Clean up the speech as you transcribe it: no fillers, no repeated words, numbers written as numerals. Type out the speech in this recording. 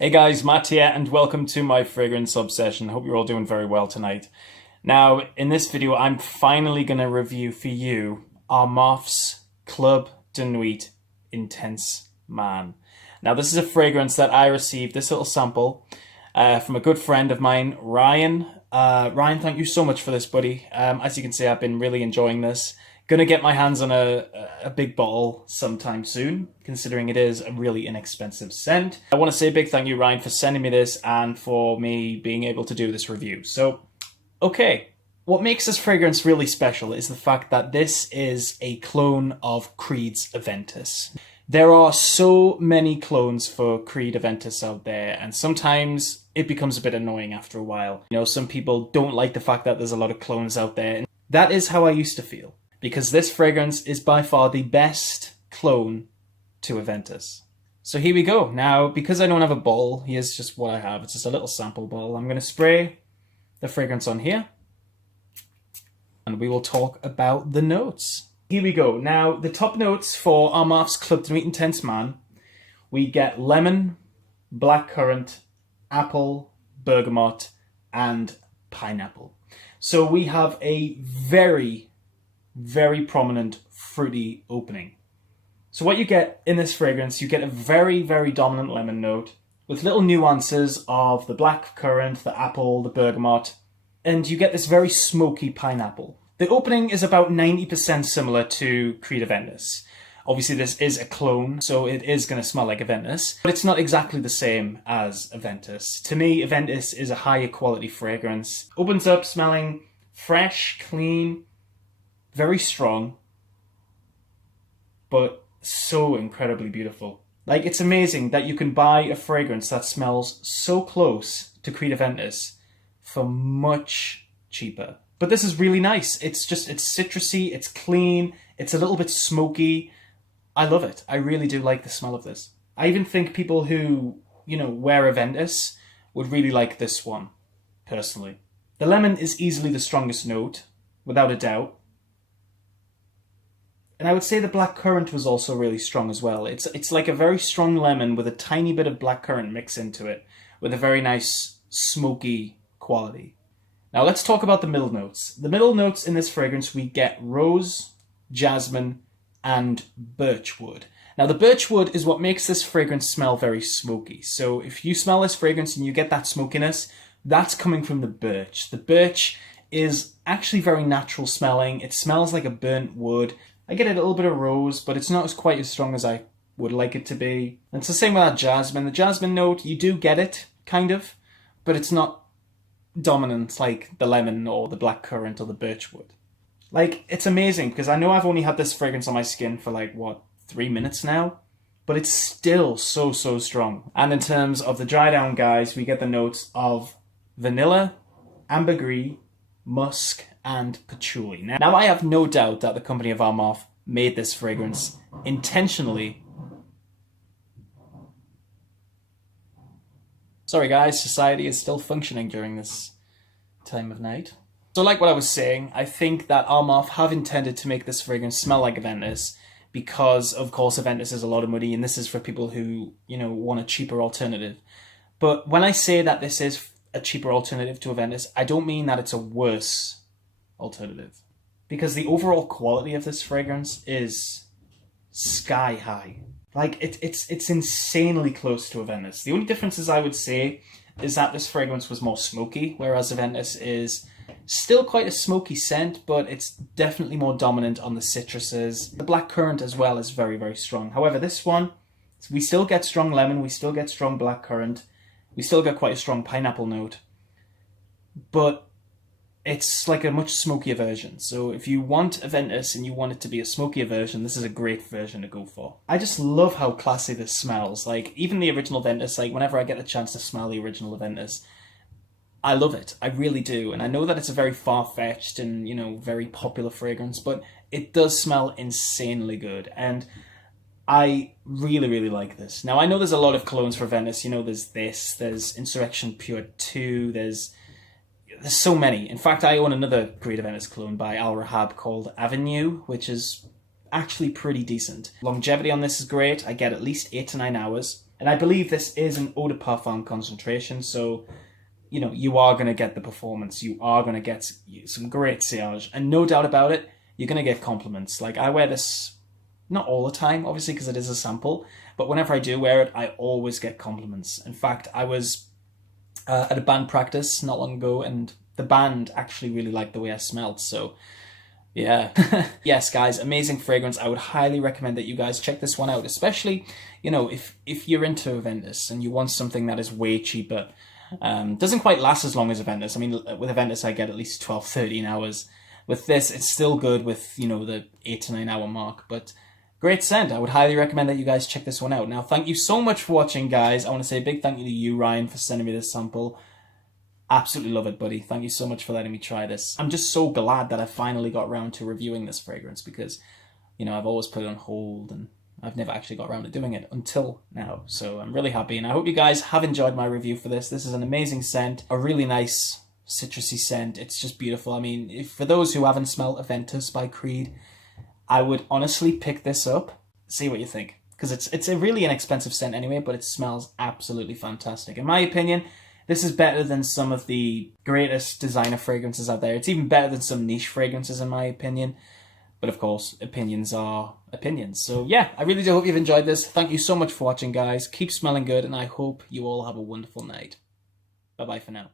Hey guys, Matt here and welcome to my fragrance obsession. I hope you're all doing very well tonight. Now, in this video, I'm finally going to review for you Armaf's Club de Nuit Intense Man. Now, this is a fragrance that I received, this little sample, from a good friend of mine, Ryan. Ryan, thank you so much for this, buddy. As you can see, I've been really enjoying this. Gonna get my hands on a big bottle sometime soon, considering it is a really inexpensive scent. I want to say a big thank you, Ryan, for sending me this and for me being able to do this review. So, okay, what makes this fragrance really special is the fact that this is a clone of Creed's Aventus. There are so many clones for Creed Aventus out there, and sometimes it becomes a bit annoying after a while. You know, some people don't like the fact that there's a lot of clones out there, and that is how I used to feel. Because this fragrance is by far the best clone to Aventus. So here we go. Now, because I don't have a bottle, here's just what I have. It's just a little sample bottle. I'm going to spray the fragrance on here. And we will talk about the notes. Here we go. Now, the top notes for Armaf's Club de Nuit Intense Man. We get lemon, blackcurrant, apple, bergamot, and pineapple. So we have a very prominent fruity opening. So what you get in this fragrance, you get a very dominant lemon note with little nuances of the black currant, the apple, the bergamot, and you get this very smoky pineapple. The opening is about 90% similar to Creed Aventus. Obviously this is a clone, so it is going to smell like Aventus, but it's not exactly the same as Aventus. To me, Aventus is a higher quality fragrance. Opens up smelling fresh, clean, very strong, but so incredibly beautiful. Like, it's amazing that you can buy a fragrance that smells so close to Creed Aventus for much cheaper. But this is really nice. It's citrusy, it's clean, it's a little bit smoky. I love it. I really do like the smell of this. I even think people who, wear Aventus would really like this one, personally. The lemon is easily the strongest note, without a doubt. And I would say the black currant was also really strong as well. It's like a very strong lemon with a tiny bit of black currant mixed into it, with a very nice smoky quality. Now let's talk about the middle notes. The middle notes in this fragrance, we get rose, jasmine, and birchwood. Now the birchwood is what makes this fragrance smell very smoky. So if you smell this fragrance and you get that smokiness, that's coming from the birch. The birch is actually very natural smelling. It smells like a burnt wood. I get a little bit of rose, but it's not quite as strong as I would like it to be. And it's the same with that jasmine. The jasmine note, you do get it, kind of, but it's not dominant like the lemon or the blackcurrant or the birchwood. Like, it's amazing, because I know I've only had this fragrance on my skin for 3 minutes now, but it's still so strong. And in terms of the dry down, guys, we get the notes of vanilla, ambergris, musk, and patchouli. Now I have no doubt that the company of Armaf made this fragrance intentionally. Sorry guys, society is still functioning during this time of night. So like what I was saying, I think that Armaf have intended to make this fragrance smell like Aventus because, of course, Aventus is a lot of money and this is for people who, want a cheaper alternative. But when I say that this is a cheaper alternative to Aventus, I don't mean that it's a worse alternative, because the overall quality of this fragrance is sky high. Like, it's insanely close to Aventus. The only differences I would say is that this fragrance was more smoky, whereas Aventus is still quite a smoky scent, but it's definitely more dominant on the citruses. The blackcurrant as well is very strong. However, this one, we still get strong lemon, we still get strong blackcurrant, we still get quite a strong pineapple note, but it's like a much smokier version. So if you want Aventus and you want it to be a smokier version, this is a great version to go for. I just love how classy this smells. Like, even the original Aventus, whenever I get the chance to smell the original Aventus, I love it. I really do. And I know that it's a very far-fetched and, very popular fragrance, but it does smell insanely good. And I really like this. Now, I know there's a lot of clones for Aventus. There's Insurrection Pure 2, there's so many. In fact, I own another Creed Aventus clone by Al Rahab called Avenue, which is actually pretty decent. Longevity on this is great. I get at least 8 to 9 hours. And I believe this is an eau de parfum concentration, so, you know, you are going to get the performance. You are going to get some great sillage. And no doubt about it, you're going to get compliments. Like, I wear this not all the time, obviously, because it is a sample. But whenever I do wear it, I always get compliments. In fact, I was at a band practice not long ago, and the band actually really liked the way I smelled, so yeah. Yes, guys, amazing fragrance. I would highly recommend that you guys check this one out, especially, you know, if you're into Aventus and you want something that is way cheaper. Doesn't quite last as long as Aventus. I mean, with Aventus, I get at least 12, 13 hours. With this, it's still good with, you know, the 8 to 9 hour mark, but great scent. I would highly recommend that you guys check this one out. Now, thank you so much for watching, guys. I want to say a big thank you to you, Ryan, for sending me this sample. Absolutely love it, buddy. Thank you so much for letting me try this. I'm just so glad that I finally got around to reviewing this fragrance because, you know, I've always put it on hold and I've never actually got around to doing it until now. So I'm really happy, and I hope you guys have enjoyed my review for this. This is an amazing scent, a really nice citrusy scent. It's just beautiful. I mean, for those who haven't smelled Aventus by Creed, I would honestly pick this up, see what you think. Because it's a really inexpensive scent anyway, but it smells absolutely fantastic. In my opinion, this is better than some of the greatest designer fragrances out there. It's even better than some niche fragrances in my opinion. But of course, opinions are opinions. So yeah, I really do hope you've enjoyed this. Thank you so much for watching, guys. Keep smelling good, and I hope you all have a wonderful night. Bye-bye for now.